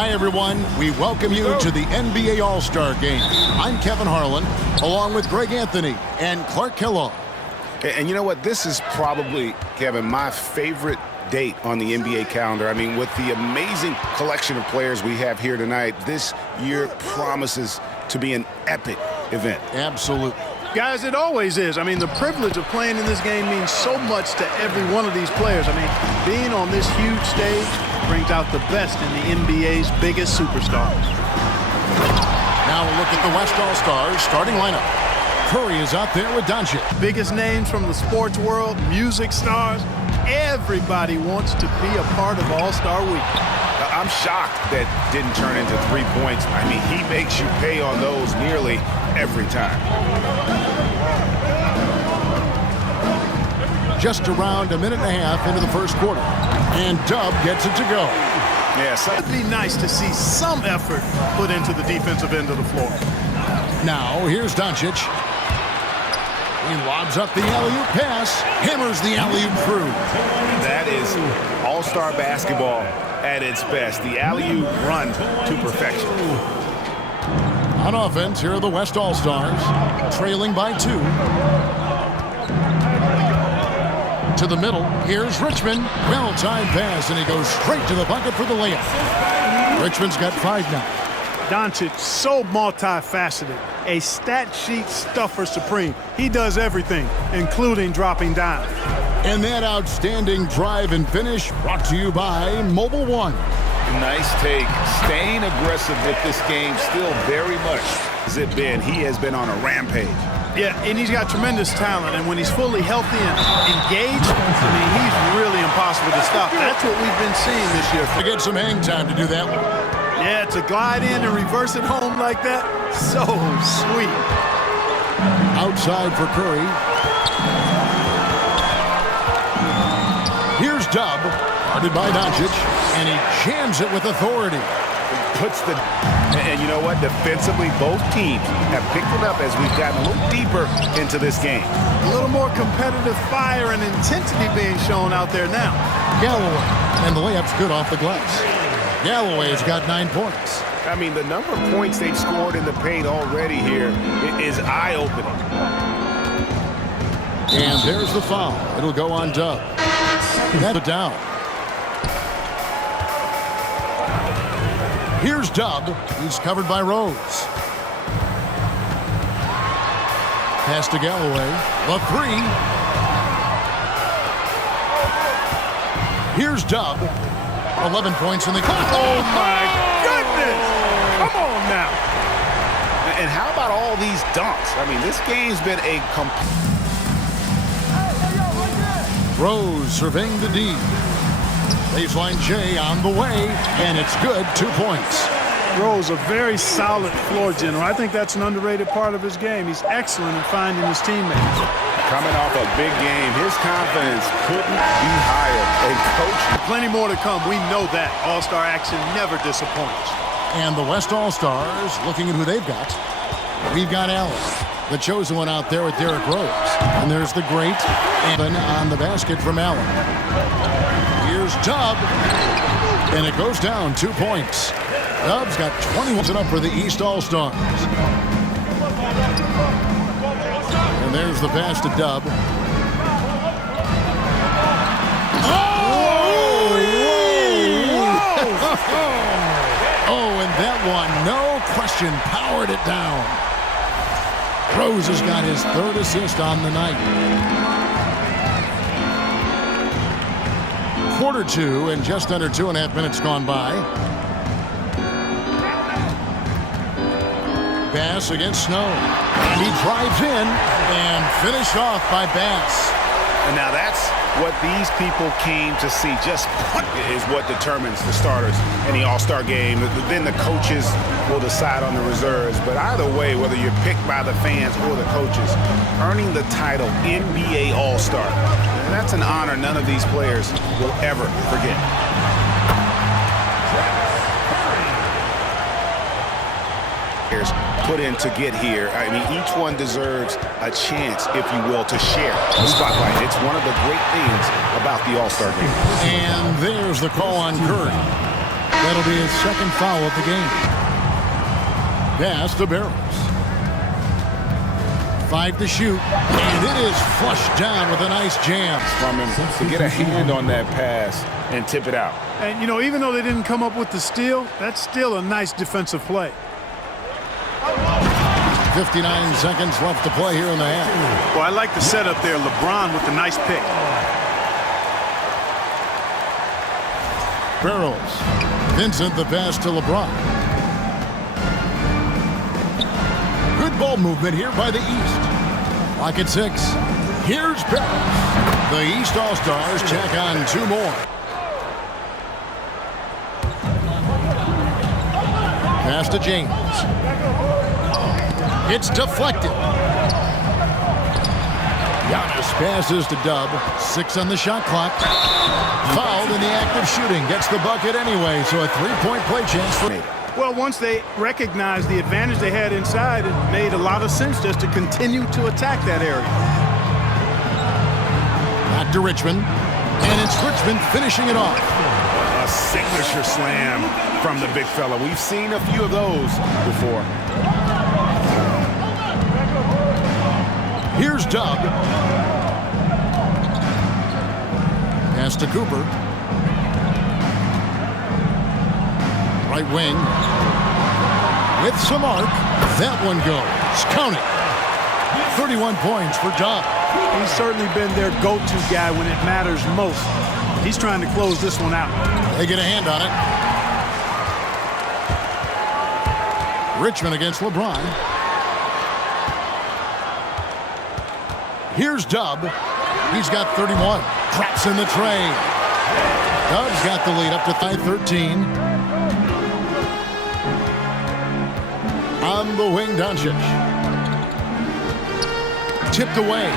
Hi, everyone. We welcome you to the NBA All-Star Game. I'm Kevin Harlan, along with Greg Anthony and Clark Kellogg. And you know what? This is probably, Kevin, my favorite date on the NBA calendar. I mean, with the amazing collection of players we have here tonight, this year promises to be an epic event. Absolutely. Guys, it always is. I mean, the privilege of playing in this game means so much to every one of these players. I mean, being on this huge stage brings out the best in the NBA's biggest superstars. Now we'll look at the West All-Stars starting lineup. Curry is out there with Doncic. Biggest names from the sports world, music stars. Everybody wants to be a part of All-Star Week. I'm shocked that didn't turn into 3 points. I mean, he makes you pay on those nearly every time. Just around a minute and a half into the first quarter. And Dub gets it to go. Yes, it'd be nice to see some effort put into the defensive end of the floor. Now, here's Doncic. He lobs up the alley-oop pass, hammers the alley-oop through. That is all-star basketball at its best. The alley-oop run to perfection. On offense, here are the West All-Stars, trailing by 2. To the middle, here's Richmond. Well-timed pass, and he goes straight to the bucket for the layup. Richmond's got 5 now. Doncic, so multifaceted, a stat sheet stuffer supreme. He does everything, including dropping down. And that outstanding drive and finish brought to you by Mobile One. Nice take. Staying aggressive with this game still very much as it been. He has been on a rampage. Yeah, and he's got tremendous talent, and when he's fully healthy and engaged, I mean, he's really impossible to stop. That's what we've been seeing this year. To get some hang time to do that one. Yeah, to glide in and reverse it home like that, so sweet. Outside for Curry. Here's Dub, guarded by Doncic, and he jams it with authority. Puts the, and you know what? Defensively, both teams have picked it up as we've gotten a little deeper into this game. A little more competitive fire and intensity being shown out there now. Galloway, and the layup's good off the glass. Galloway's got 9 points. I mean, the number of points they've scored in the paint already here is eye-opening. And there's the foul. It'll go on Dub. That's it down. Here's Dub. He's covered by Rose. Pass to Galloway. The 3. Here's Dub. 11 points in the game. Oh, my goodness! Come on now. And how about all these dunks? I mean, this game's been a complete... Rose surveying the D. Baseline J on the way, and it's good. 2 points. Rose, a very solid floor general. I think that's an underrated part of his game. He's excellent in finding his teammates. Coming off a big game, his confidence couldn't be higher. And coach, plenty more to come. We know that. All-star action never disappoints. And the West All-Stars, looking at who they've got. We've got Allen, the chosen one out there with Derrick Rose. And there's the great Allen on the basket from Allen. Here's Dub, and it goes down 2 points. Dub's got 21 up for the East All-Stars. And there's the pass to Dub. Oh, and that one, no question, powered it down. Rose has got his 3rd assist on the night. Quarter 2, and just under 2.5 minutes gone by. Bass against Snow. And he drives in and finished off by Bass. And now that's what these people came to see. Just is what determines the starters in the All-Star game. Then the coaches will decide on the reserves. But either way, whether you're picked by the fans or the coaches, earning the title NBA All-Star, that's an honor none of these players will ever forget. Put in to get here. I mean, each one deserves a chance, if you will, to share the spotlight. It's one of the great things about the All-Star game. And there's the call on Curry. That'll be his second foul of the game. Pass to Barrows. 5 to shoot, and it is flushed down with a nice jam. From him to get a hand on that pass and tip it out. And, you know, even though they didn't come up with the steal, that's still a nice defensive play. 59 seconds left to play here in the half. Well, I like the setup there. LeBron with the nice pick. Barrows. Vincent the pass to LeBron. Good ball movement here by the East. Clock at 6. Here's Barrows. The East All-Stars check on 2 more. Pass to James. It's deflected. Giannis passes to Dub. 6 on the shot clock. Fouled in the act of shooting. Gets the bucket anyway, so a 3-point play chance for me. Well, once they recognized the advantage they had inside, it made a lot of sense just to continue to attack that area. Back to Richmond. And it's Richmond finishing it off. A signature slam from the big fella. We've seen a few of those before. Here's Dub. Pass to Cooper. Right wing. With some arc. That one goes. Count it. 31 points for Dub. He's certainly been their go-to guy when it matters most. He's trying to close this one out. They get a hand on it. Richmond against LeBron. Here's Dub. He's got 31. Traps in the tray. Dub's got the lead up to 13. On the wing, Doncic. Tipped away.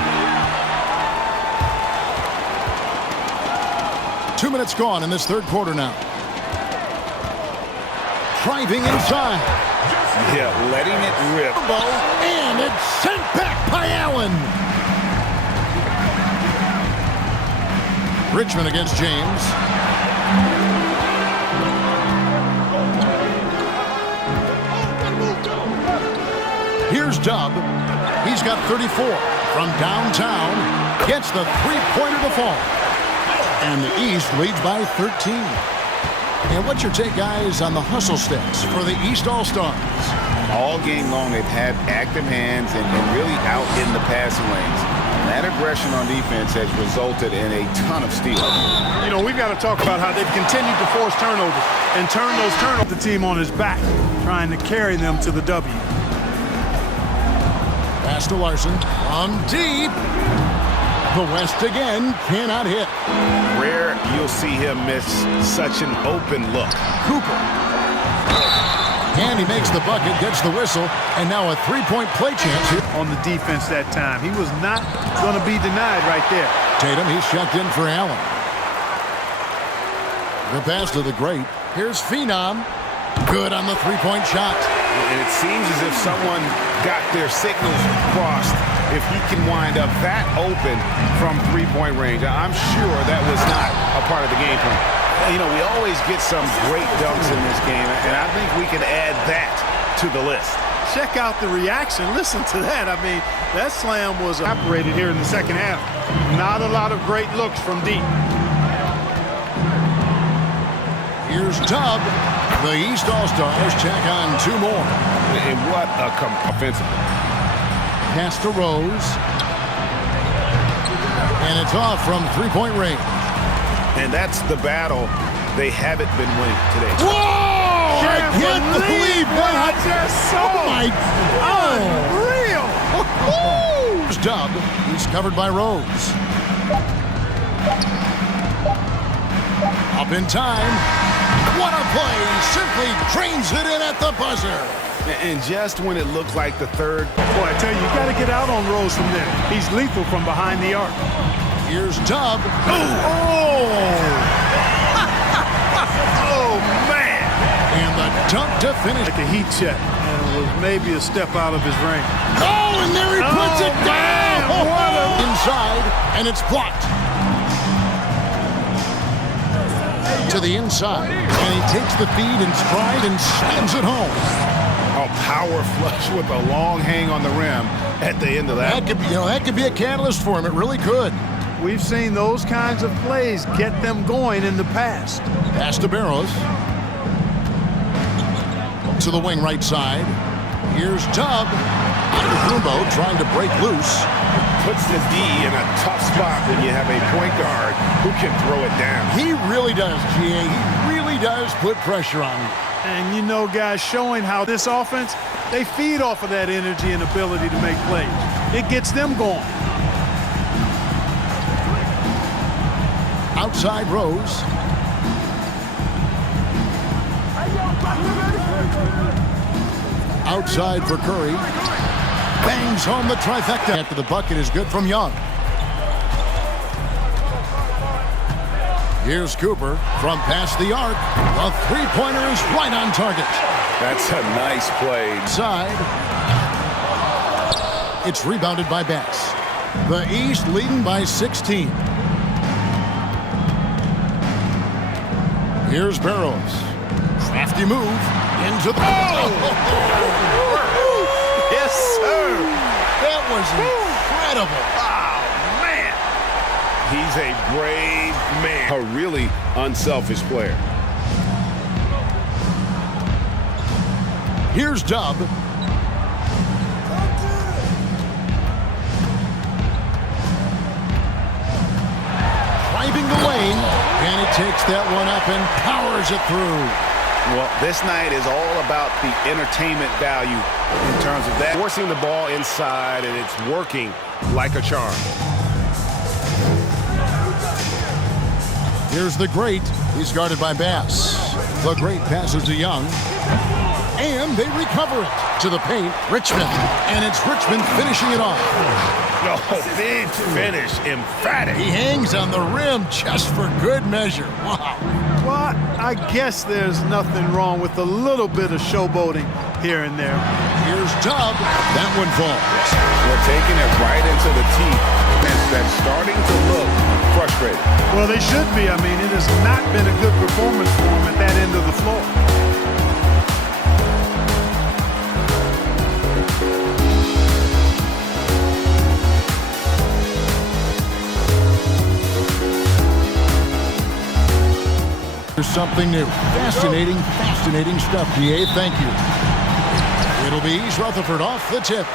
2 minutes gone in this third quarter now. Driving inside. Yeah, letting it rip. And it's sent back by Allen. Richmond against James. Here's Dub. He's got 34 from downtown. Gets the three-pointer to fall. And the East leads by 13. And what's your take, guys, on the hustle stats for the East All-Stars? All game long, they've had active hands and really out in the passing lanes. That aggression on defense has resulted in a ton of steals. You know, we've got to talk about how they've continued to force turnovers and turn those turnovers the team on his back, trying to carry them to the W. Pass to Larson. From deep. The West again cannot hit. Rare you'll see him miss such an open look. Cooper. And he makes the bucket, gets the whistle, and now a three-point play chance here. On the defense that time. He was not going to be denied right there. Tatum, he's checked in for Allen. The pass to the great. Here's Phenom. Good on the three-point shot. And it seems as if someone got their signals crossed if he can wind up that open from three-point range. I'm sure that was not a part of the game plan. You know, we always get some great dunks in this game, and I think we can add that to the list. Check out the reaction. Listen to that. I mean, that slam was operated here in the second half. Not a lot of great looks from deep. Here's Dub. The East All-Stars check on 2 more. And what a offensive. Pass to Rose. And it's off from three-point range. And that's the battle they haven't been winning today. Whoa! I can't believe what I that! just saw. Oh, my God! Unreal! Here's Dub. He's covered by Rose. Up in time. What a play! Simply drains it in at the buzzer. And just when it looked like the third. Boy, I tell you, you got to get out on Rose from there. He's lethal from behind the arc. Here's Dub. Oh, man. And the dunk to finish. Like a heat check. And it was maybe a step out of his range. Oh, and there he puts it down! Man, what Inside, and it's blocked. to the inside. And he takes the feed in stride and slams it home. A power flush with a long hang on the rim at the end of that. That could be a catalyst for him. It really could. We've seen those kinds of plays get them going in the past. Pass to Barrows. To the wing right side. Here's Tubb. Antetokounmpo trying to break loose. Puts the D in a tough spot when you have a point guard who can throw it down. He really does, G.A. He really does put pressure on him. And you know, guys, showing how this offense, they feed off of that energy and ability to make plays. It gets them going. Outside Rose. Outside for Curry. Bangs home the trifecta. After the bucket is good from Young. Here's Cooper from past the arc. A three-pointer is right on target. That's a nice play. Side. It's rebounded by Bass. The East leading by 16. Here's Barrows. Crafty move into the... Yes, sir. That was incredible. Oh, man. He's a brave man. A really unselfish player. Here's Tubb. Driving the lane, and he takes that one up and powers it through. Well, this night is all about the entertainment value in terms of that. Forcing the ball inside, and it's working like a charm. Here's the Great. He's guarded by Bass. The Great passes to Young. And they recover it to the paint. Richmond. And it's Richmond finishing it off. No, big finish, emphatic. He hangs on the rim just for good measure. Wow. Well, I guess there's nothing wrong with a little bit of showboating here and there. Here's Tubb. That one falls. They're taking it right into the teeth. That's starting to look frustrated. Well, they should be. I mean, it has not been a good performance for them at that end of the floor. There's something new. Fascinating, fascinating stuff, DA. Thank you. It'll be East Rutherford off the tip.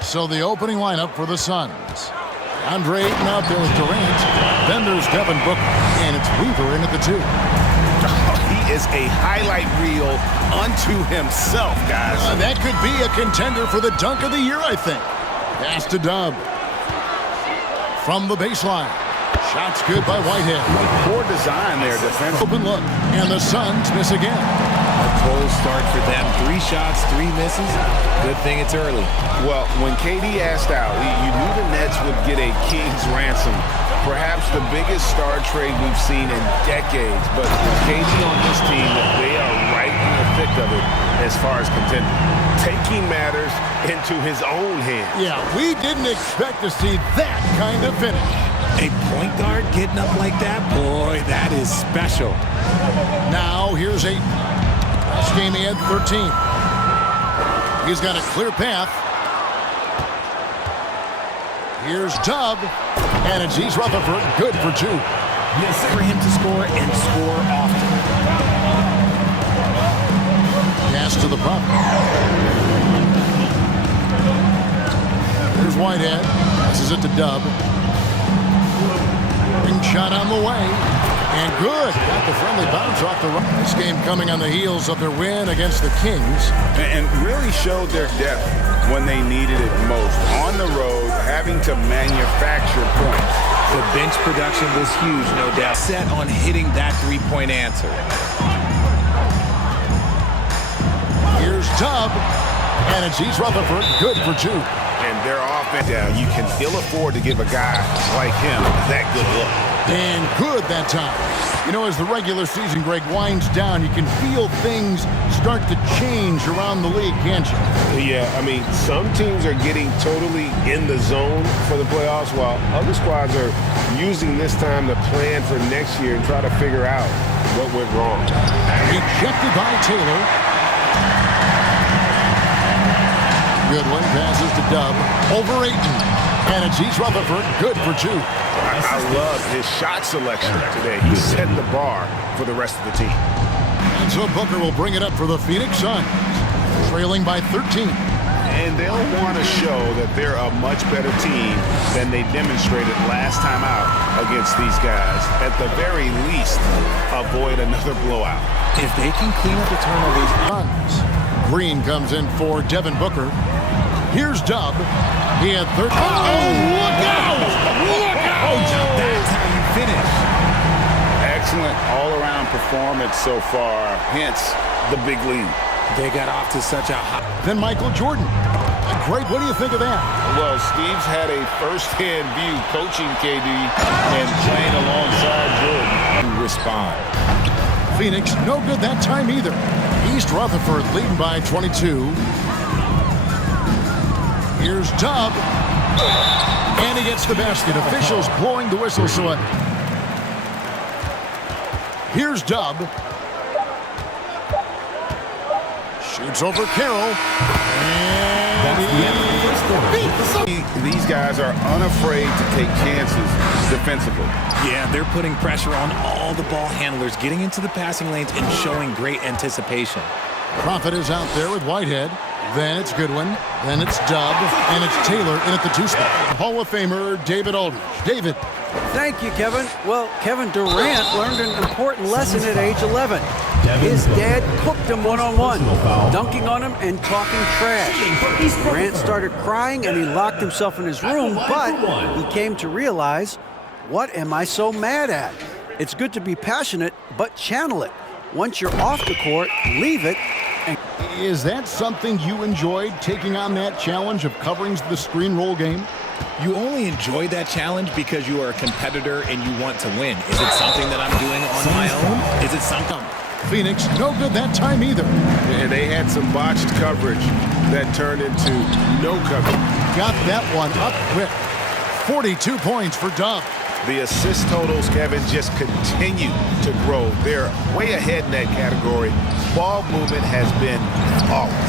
So the opening lineup for the Suns. Andre Ayton out there with Durant. Then there's Devin Booker. And it's Weaver in at the 2. He is a highlight reel unto himself, guys. That could be a contender for the dunk of the year, I think. Pass to Dub. From the baseline. Shots good by Whitehead. Poor design there, defense. Open look. And the Suns miss again. A cold start for them. 3 shots, 3 misses. Good thing it's early. Well, when KD asked out, you knew the Nets would get a king's ransom. Perhaps the biggest star trade we've seen in decades. But with KD on this team, they are right in the thick of it as far as contending. Taking matters into his own hands. Yeah, we didn't expect to see that kind of finish. A point guard getting up like that? Boy, that is special. Now, here's Ayton. Last game he had 13. He's got a clear path. Here's Tubb. And it's East Rutherford. Good for 2. Yes, for him to score and score often. Pass to the prop. Here's Whitehead. Passes it to Dub. Ring shot on the way. And good. Got the friendly bounce off the right. This game coming on the heels of their win against the Kings. And really showed their depth when they needed it most. On the road, having to manufacture points. The bench production was huge, no doubt. Set on hitting that 3-point answer. Here's Tubb. And it's East Rutherford. Good for 2. And their offense, you can ill afford to give a guy like him that good look. And good that time. You know, as the regular season, Greg, winds down, you can feel things start to change around the league, can't you? Yeah, I mean, some teams are getting totally in the zone for the playoffs, while other squads are using this time to plan for next year and try to figure out what went wrong. Ejected by Taylor. Goodwin passes to Dub. Over Ayton. And it's East Rutherford. Good for 2. I love his shot selection today. He's setting the bar for the rest of the team. And so Booker will bring it up for the Phoenix Suns, trailing by 13. And they'll want to show that they're a much better team than they demonstrated last time out against these guys. At the very least, avoid another blowout. If they can clean up the turnovers. Suns. Green comes in for Devin Booker. Here's Dub. He had 13. Oh, look out! Look out! That's how you finish. Excellent all-around performance so far, hence the big lead. They got off to such a hot. Then Michael Jordan. Great. What do you think of that? Well, Steve's had a first-hand view coaching KD and playing alongside Jordan. To respond. Phoenix, no good that time either. East Rutherford leading by 22. Here's Dub. And he gets the basket. Officials blowing the whistle. So here's Dub. Shoots over Carroll. These guys are unafraid to take chances defensively. Yeah, they're putting pressure on all the ball handlers, getting into the passing lanes and showing great anticipation. Prophet is out there with Whitehead. Then it's Goodwin. Then it's Dub. And it's Taylor in at the 2 spot. Hall of Famer David Aldridge. David. Thank you, Kevin. Well, Kevin Durant learned an important lesson at age 11. His dad cooked him one-on-one, dunking on him and talking trash. Durant started crying and he locked himself in his room, but he came to realize, what am I so mad at? It's good to be passionate, but channel it. Once you're off the court, leave it. Is that something you enjoyed, taking on that challenge of covering the screen roll game? You only enjoy that challenge because you are a competitor and you want to win. Is it something that I'm doing on my own? Is it something? Phoenix, no good that time either. And they had some botched coverage that turned into no coverage. Got that one up quick. 42 points for Dub. The assist totals, Kevin, just continue to grow. They're way ahead in that category. Ball movement has been flawless.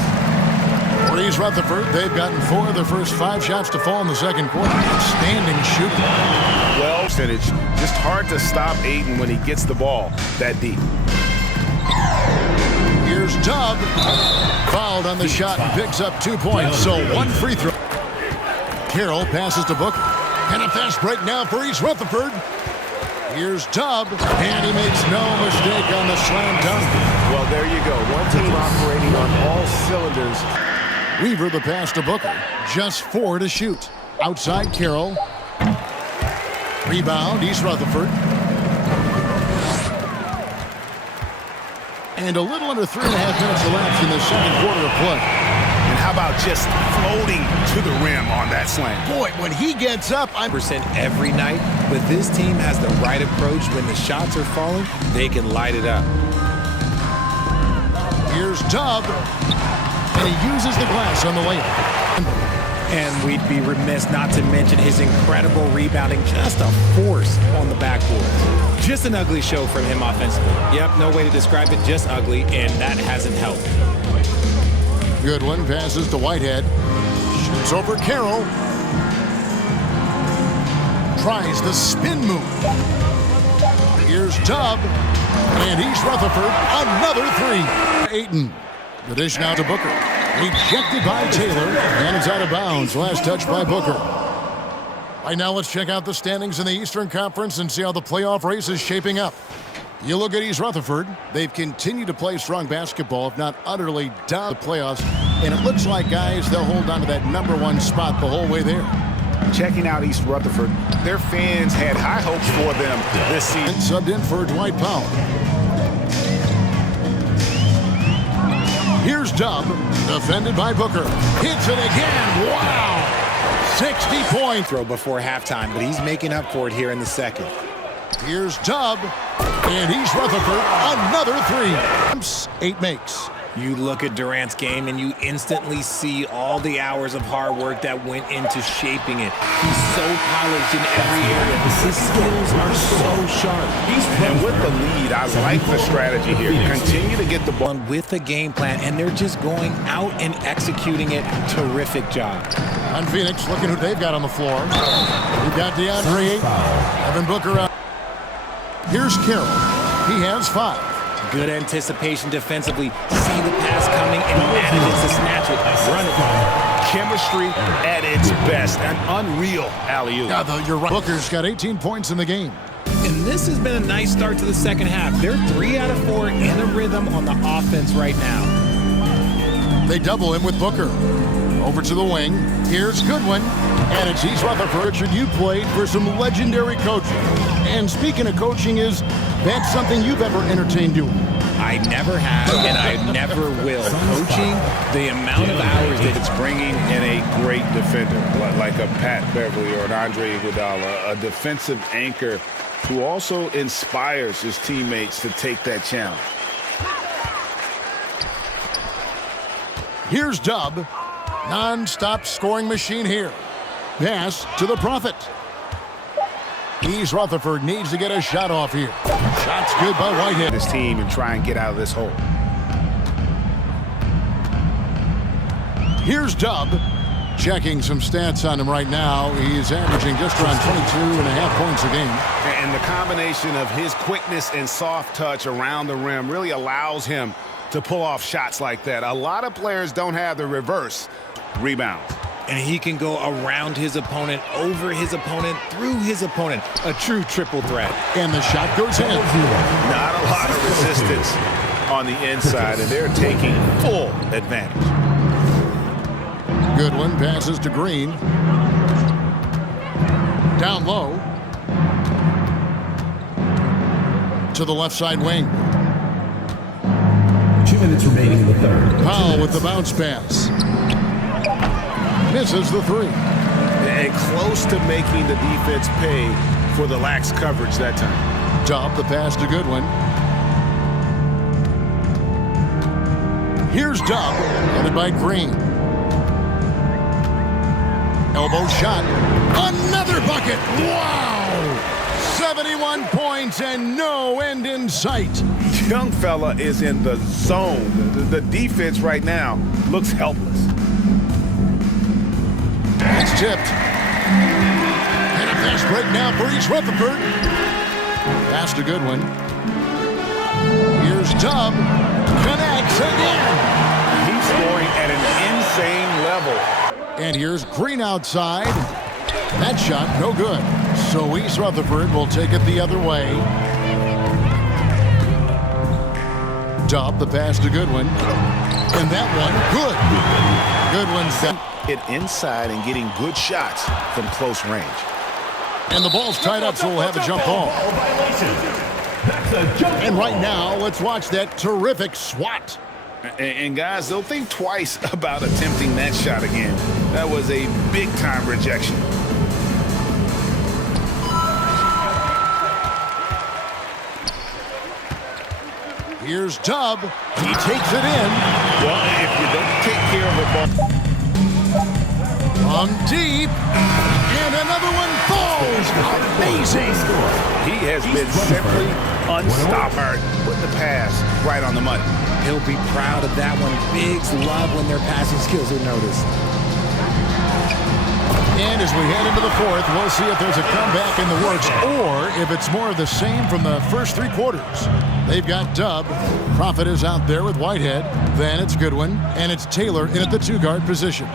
For East Rutherford, they've gotten 4 of their first 5 shots to fall in the second quarter. Outstanding shooting. Well, percentage. Just hard to stop Ayton when he gets the ball that deep. Here's Dub. Fouled on the shot and picks up 2 points. So 1 free throw. Carroll passes to Booker. And a fast break now for East Rutherford. Here's Dub. And he makes no mistake on the slam dunk. Well, there you go. One team operating on all cylinders. Weaver the pass to Booker. Just 4 to shoot. Outside Carroll. Rebound, East Rutherford. And a little under 3.5 minutes elapsed in the second quarter of play. And how about just floating to the rim on that slam? Boy, when he gets up, I'm % every night, but this team has the right approach. When the shots are falling, they can light it up. Here's Dub. And he uses the glass on the layup. And we'd be remiss not to mention his incredible rebounding, just a force on the backboard. Just an ugly show from him offensively. Yep, no way to describe it, just ugly, and that hasn't helped. Goodwin passes to Whitehead. Shoots over Carroll. Tries the spin move. Here's Dub. And East Rutherford, another 3. Ayton. The dish now to Booker. Ejected by Taylor. And it's out of bounds. Last touch by Booker. Right now, let's check out the standings in the Eastern Conference and see how the playoff race is shaping up. You look at East Rutherford. They've continued to play strong basketball, if not utterly down the playoffs. And it looks like, guys, they'll hold on to that #1 spot the whole way there. Checking out East Rutherford, their fans had high hopes for them this season. And subbed in for Dwight Powell. Here's Dub, defended by Booker. Hits it again. Wow! 60 points. Throw before halftime, but he's making up for it here in the second. Here's Dub, and he's Rutherford. Another 3. 8 makes. You look at Durant's game and you instantly see all the hours of hard work that went into shaping it. He's so polished in every area. His skills are so sharp. And with the lead, I like the strategy here. Continue to get the ball With a game plan, and they're just going out and executing it. Terrific job. On Phoenix, looking who they've got on the floor. We've got DeAndre Ayton, Devin Booker out. Here's Carroll. He has 5. Good anticipation defensively. See the pass coming and manages to snatch it. Run it. chemistry at its best. An unreal alley-oop. Yeah, though, you're right. Booker's got 18 points in the game. And this has been a nice start to the second half. They're 3 out of 4 in a rhythm on the offense right now. They double him with Booker. Over to the wing. Here's Goodwin. And it's East Rutherford. Richard, you played for some legendary coaching. And speaking of coaching, is that something you've ever entertained doing? I never have, and I never will. Coaching, the amount of hours that It's bringing in a great defender like a Pat Beverly or an Andre Iguodala, a defensive anchor who also inspires his teammates to take that challenge. Here's Dub. Non-stop scoring machine here. Pass to the Prophet. East Rutherford needs to get a shot off here. Shot's good by Whitehead. His team and try and get out of this hole. Here's Dub. Checking some stats on him right now. He's averaging just around 22.5 points a game. And the combination of his quickness and soft touch around the rim really allows him to pull off shots like that. A lot of players don't have the reverse rebound. And he can go around his opponent, over his opponent, through his opponent. A true triple threat. And the shot goes in. Not a lot of resistance on the inside, and they're taking full advantage. Goodwin passes to Green. Down low. To the left side wing. 2 minutes remaining in the third. Powell with the bounce pass. Misses the 3. And close to making the defense pay for the lax coverage that time. Dub the pass to Goodwin. Here's Dub, headed by Green. Elbow shot. Another bucket. Wow! 71 points and no end in sight. Young fella is in the zone. The defense right now looks helpless. It's tipped. And a fast break now for East Rutherford. Pass to Goodwin. Here's Dub. Connects again. He's scoring at an insane level. And here's Green outside. That shot no good. So East Rutherford will take it the other way. Dub the pass to Goodwin. And that one good. Goodwin's done. It inside and getting good shots from close range. And the ball's tied up, so we'll have a jump ball. And right now, let's watch that terrific swat. And guys, they'll think twice about attempting that shot again. That was a big-time rejection. Here's Dub. He takes it in. Well, if you don't take care of a ball. On deep. And another one falls. Amazing. He has been simply unstoppable. Put the pass right on the money. He'll be proud of that one. Bigs love when their passing skills are noticed. And as we head into the fourth, we'll see if there's a comeback in the works or if it's more of the same from the first 3 quarters. They've got Dub. Prophet is out there with Whitehead. Then it's Goodwin. And it's Taylor in at the 2-guard position.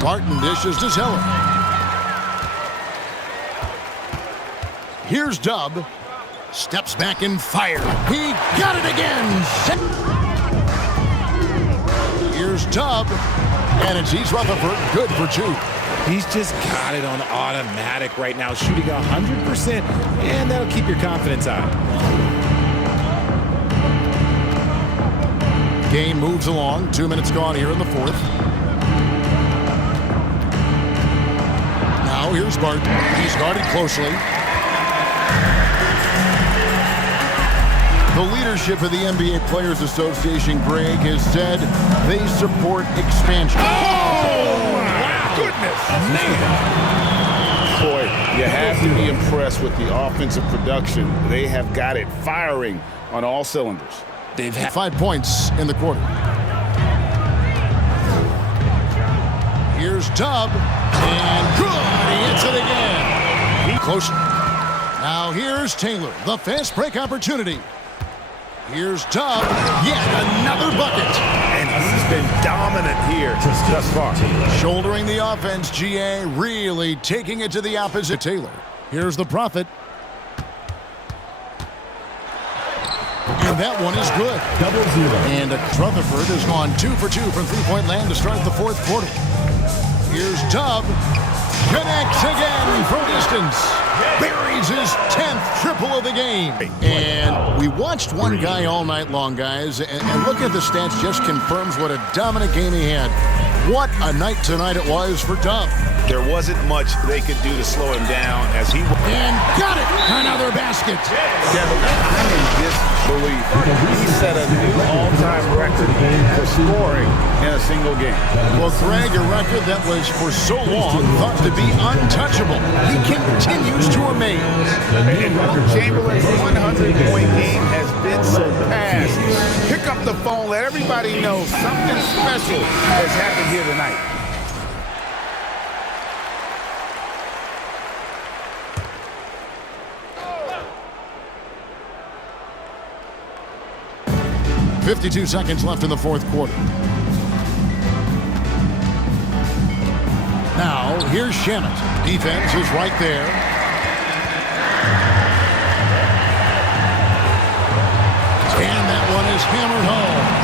Barton dishes to Zeller. Here's Dub. Steps back and fire. He got it again. Here's Dub. And it's East Rutherford. Good for 2. He's just got it on automatic right now, shooting 100%, and that'll keep your confidence high. Game moves along. 2 minutes gone here in the fourth. Now here's Barton. He's guarded closely. The leadership of the NBA Players Association, Greg, has said they support expansion. Oh, my goodness. Boy, you have to be impressed with the offensive production. They have got it firing on all cylinders. They've had 5 points in the quarter. Here's Tubb, and good, he hits it again. Close. Now here's Taylor, the fast break opportunity. Here's Tubb, yet another bucket. And he's been dominant here thus far. Shouldering the offense, GA really taking it to the opposite. Taylor, here's the Prophet. And that one is good. 0-0. And Rutherford has gone 2 for 2 from three-point land to start the fourth quarter. Here's Tubb. Connects again from distance. Buries his 10th triple of the game. And we watched one guy all night long, guys. And looking at the stats just confirms what a dominant game he had. What a night tonight it was for Tubb. There wasn't much they could do to slow him down as he... And got it! Another basket. Kevin, I'm in disbelief. He set a new all-time record for scoring in a single game. Well, Greg, a record that was for so long thought to be untouchable. He continues to amaze. And Chamberlain's 100-point game has been surpassed. Pick up the phone, let everybody know something special has happened here tonight. .52 seconds left in the fourth quarter. Now, here's Shamet. Defense is right there. And that one is hammered home.